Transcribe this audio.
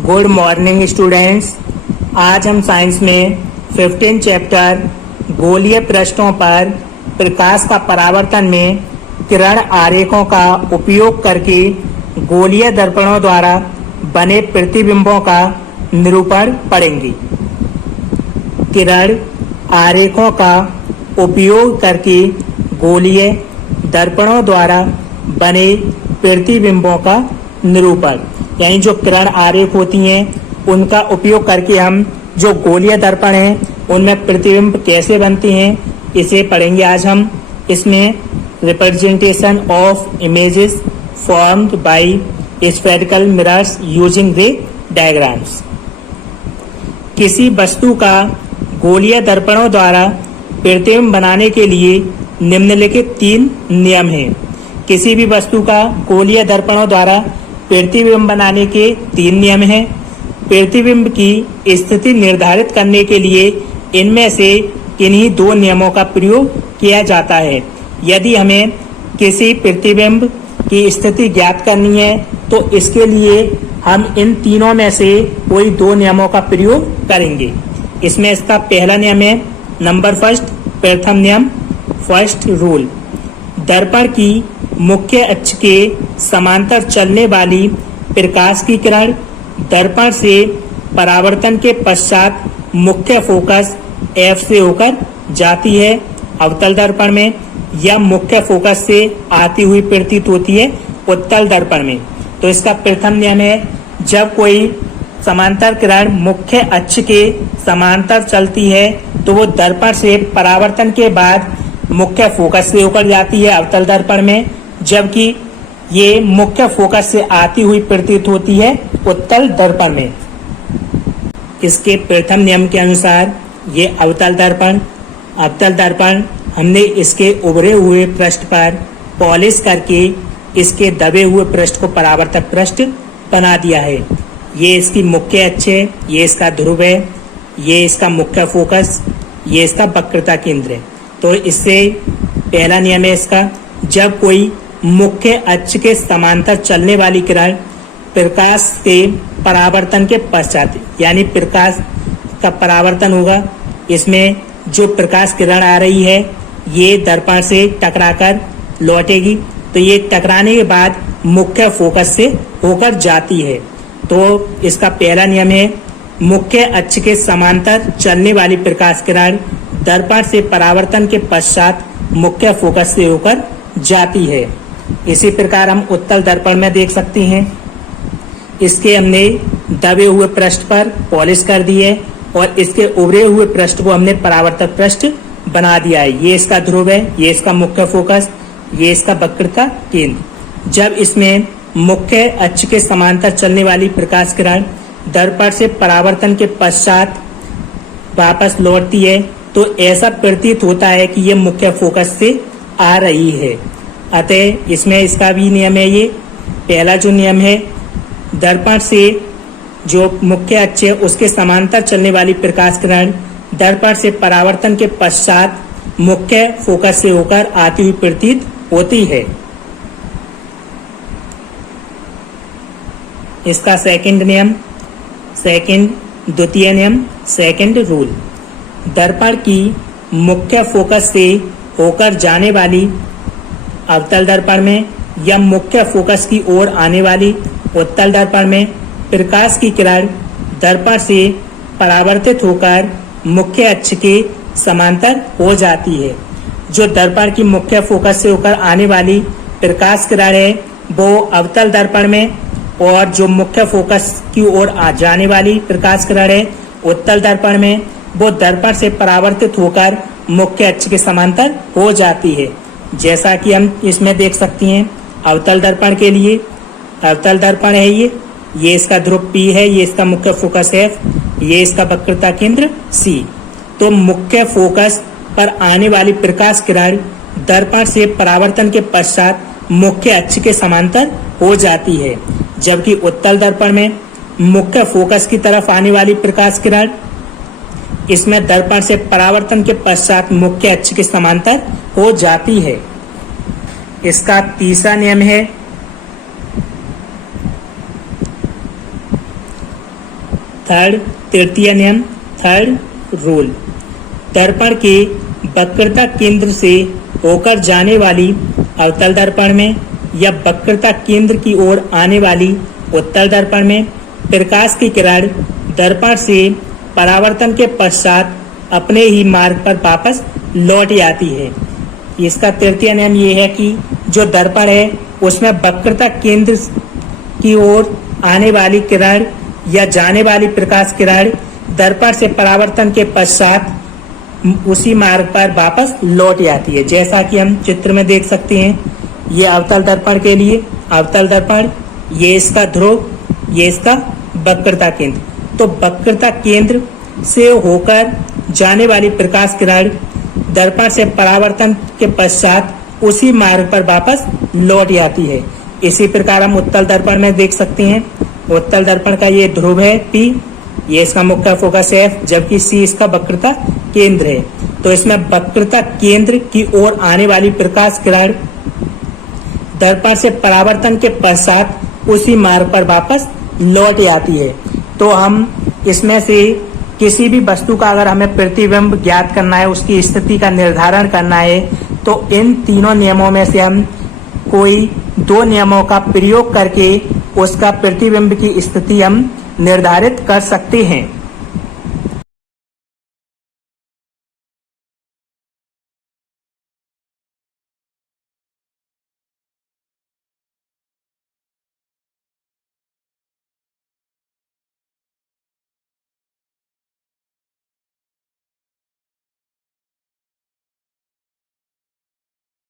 Good morning students. आज हम science में 15 चैप्टर गोलीय पृष्ठों पर प्रकाश का परावर्तन में किरण आरेखों का उपयोग करके गोलीय दर्पणों द्वारा बने प्रतिबिंबों का निरूपण पढ़ेंगे। किरण आरेखों का उपयोग करके गोलीय दर्पणों द्वारा बने प्रतिबिंबों का निरूपण, यानी जो किरण आरेख होती हैं उनका उपयोग करके हम जो गोलीय दर्पण हैं उनमें प्रतिबिंब कैसे बनते हैं इसे पढ़ेंगे आज हम। इसमें representation of images formed by spherical mirrors using रे डायग्राम्स। किसी वस्तु का गोलीय दर्पणों द्वारा प्रतिबिंब बनाने के लिए निम्नलिखित 3 नियम हैं। किसी भी वस्तु का गोलीय दर्पणों द्वारा प्रतिबिंब बनाने के 3 नियम हैं। प्रतिबिंब की स्थिति निर्धारित करने के लिए इनमें से किन्हीं 2 नियमों का प्रयोग किया जाता है। यदि हमें किसी प्रतिबिंब की स्थिति ज्ञात करनी है तो इसके लिए हम इन तीनों में से कोई 2 नियमों का प्रयोग करेंगे। इसमें इसका पहला नियम है नंबर फर्स्ट, प्रथम नियम, फर्स्ट रूल। दर्पण की मुख्य अक्ष के समांतर चलने वाली प्रकाश की किरण दर्पण से परावर्तन के पश्चात मुख्य फोकस F से होकर जाती है अवतल दर्पण में, या मुख्य फोकस से आती हुई प्रतीत होती है उत्तल दर्पण में। तो इसका प्रथम नियम है, जब कोई समांतर किरण मुख्य अक्ष के समांतर चलती है तो वो दर्पण से परावर्तन के बाद मुख्य फोकस से होकर जाती है अवतल दर्पण में, जबकि ये मुख्य फोकस से आती हुई प्रतीत होती है उत्तल दर्पण में। इसके प्रथम नियम के अनुसार ये अवतल दर्पण हमने इसके उभरे हुए पृष्ठ पर पॉलिश करके इसके दबे हुए पृष्ठ को परावर्तक पृष्ठ बना दिया है। ये इसकी मुख्य अक्ष है, ये इसका ध्रुव है, ये इसका मुख्य फोकस, ये इसका वक्रता केंद्र है। तो इससे पहला नियम है इसका, जब कोई मुख्य अक्ष के समांतर चलने वाली किरण प्रकाश के परावर्तन के पश्चात, यानी प्रकाश का परावर्तन होगा, इसमें जो प्रकाश किरण आ रही है ये दर्पण से टकराकर लौटेगी, तो ये टकराने के बाद मुख्य फोकस से होकर जाती है। तो इसका पहला नियम है, मुख्य अक्ष के समांतर चलने वाली प्रकाश किरण दर्पण से परावर्तन के पश्चात मुख्य फोकस से होकर जाती है। इसी प्रकार हम उत्तल दर्पण में देख सकते हैं, इसके हमने दबे हुए पृष्ठ पर पॉलिश कर दी है और इसके उभरे हुए पृष्ठ को हमने परावर्तक पृष्ठ बना दिया है। ये इसका ध्रुव है, ये इसका मुख्य फोकस, ये इसका वक्रता केंद्र। जब इसमें मुख्य अक्ष के समांतर चलने वाली प्रकाश किरण दर्पण से परावर्तन के पश्चात वापस लौटती है तो ऐसा प्रतीत होता है कि ये मुख्य फोकस से आ रही है। अतः इसमें इसका भी नियम है, ये पहला जो नियम है, दर्पण से जो मुख्य अक्ष है उसके समांतर चलने वाली प्रकाश किरण दर्पण से परावर्तन के पश्चात मुख्य फोकस से होकर आती हुई प्रतीत होती है। इसका सेकंड नियम, द्वितीय नियम, सेकंड रूल। दर्पण की मुख्य फोकस से होकर जाने वाली अवतल दर्पण में या मुख्य फोकस की ओर आने वाली उत्तल दर्पण में प्रकाश की किरण दर्पण से परावर्तित होकर मुख्य अक्ष के समांतर हो जाती है। जो दर्पण की मुख्य फोकस से होकर आने वाली प्रकाश किरण है वो अवतल दर्पण में, और जो मुख्य फोकस की ओर आ जाने वाली प्रकाश किरण है उत्तल दर्पण में, वो दर्पण से परावर्तित होकर मुख्य अक्ष के समांतर हो जाती है। जैसा कि हम इसमें देख सकते हैं, अवतल दर्पण के लिए अवतल दर्पण है ये इसका ध्रुव P है, ये इसका मुख्य फोकस F, ये इसका वक्रता केंद्र C। तो मुख्य फोकस पर आने वाली प्रकाश किरण दर्पण से परावर्तन के पश्चात मुख्य अक्ष के समांतर हो जाती है, जबकि उत्तल दर्पण में मुख्य फोकस की तरफ आने वाली प्रकाश किरण इसमें दर्पण से परावर्तन के पश्चात मुख्य अक्ष के समांतर हो जाती है। इसका तीसरा नियम है तृतीय नियम, थर्ड रूल, दर्पण के वक्रता केंद्र से होकर जाने वाली अवतल दर्पण में या वक्रता केंद्र की ओर आने वाली उत्तल दर्पण में प्रकाश की किरण दर्पण से परावर्तन के पश्चात अपने ही मार्ग पर वापस लौट आती है। इसका तृतीय नियम ये है कि जो दर्पण है उसमें वक्रता केंद्र की ओर आने वाली किरण या जाने वाली प्रकाश किरण दर्पण से परावर्तन के पश्चात उसी मार्ग पर वापस लौट आती है। जैसा कि हम चित्र में देख सकते हैं, ये अवतल दर्पण के लिए अवतल दर्पण, ये इसका ध्रुव, ये इसका वक्रता केंद्र। तो वक्रता केंद्र से होकर जाने वाली प्रकाश किरण दर्पण से परावर्तन के पश्चात उसी मार्ग पर वापस लौट आती है। इसी प्रकार हम उत्तल दर्पण में देख सकते हैं। उत्तल दर्पण का ये ध्रुव है P, ये इसका मुख्य फोकस है F, जबकि C इसका वक्रता केंद्र है। तो इसमें वक्रता केंद्र की ओर आने वाली प्रकाश किरण दर्पण से परावर्तन के पश्चात उसी मार्ग पर वापस लौट आती है। तो हम इसमें से किसी भी वस्तु का अगर हमें प्रतिबिंब ज्ञात करना है, उसकी स्थिति का निर्धारण करना है, तो इन तीनों नियमों में से हम कोई दो नियमों का प्रयोग करके उसका प्रतिबिंब की स्थिति हम निर्धारित कर सकते हैं।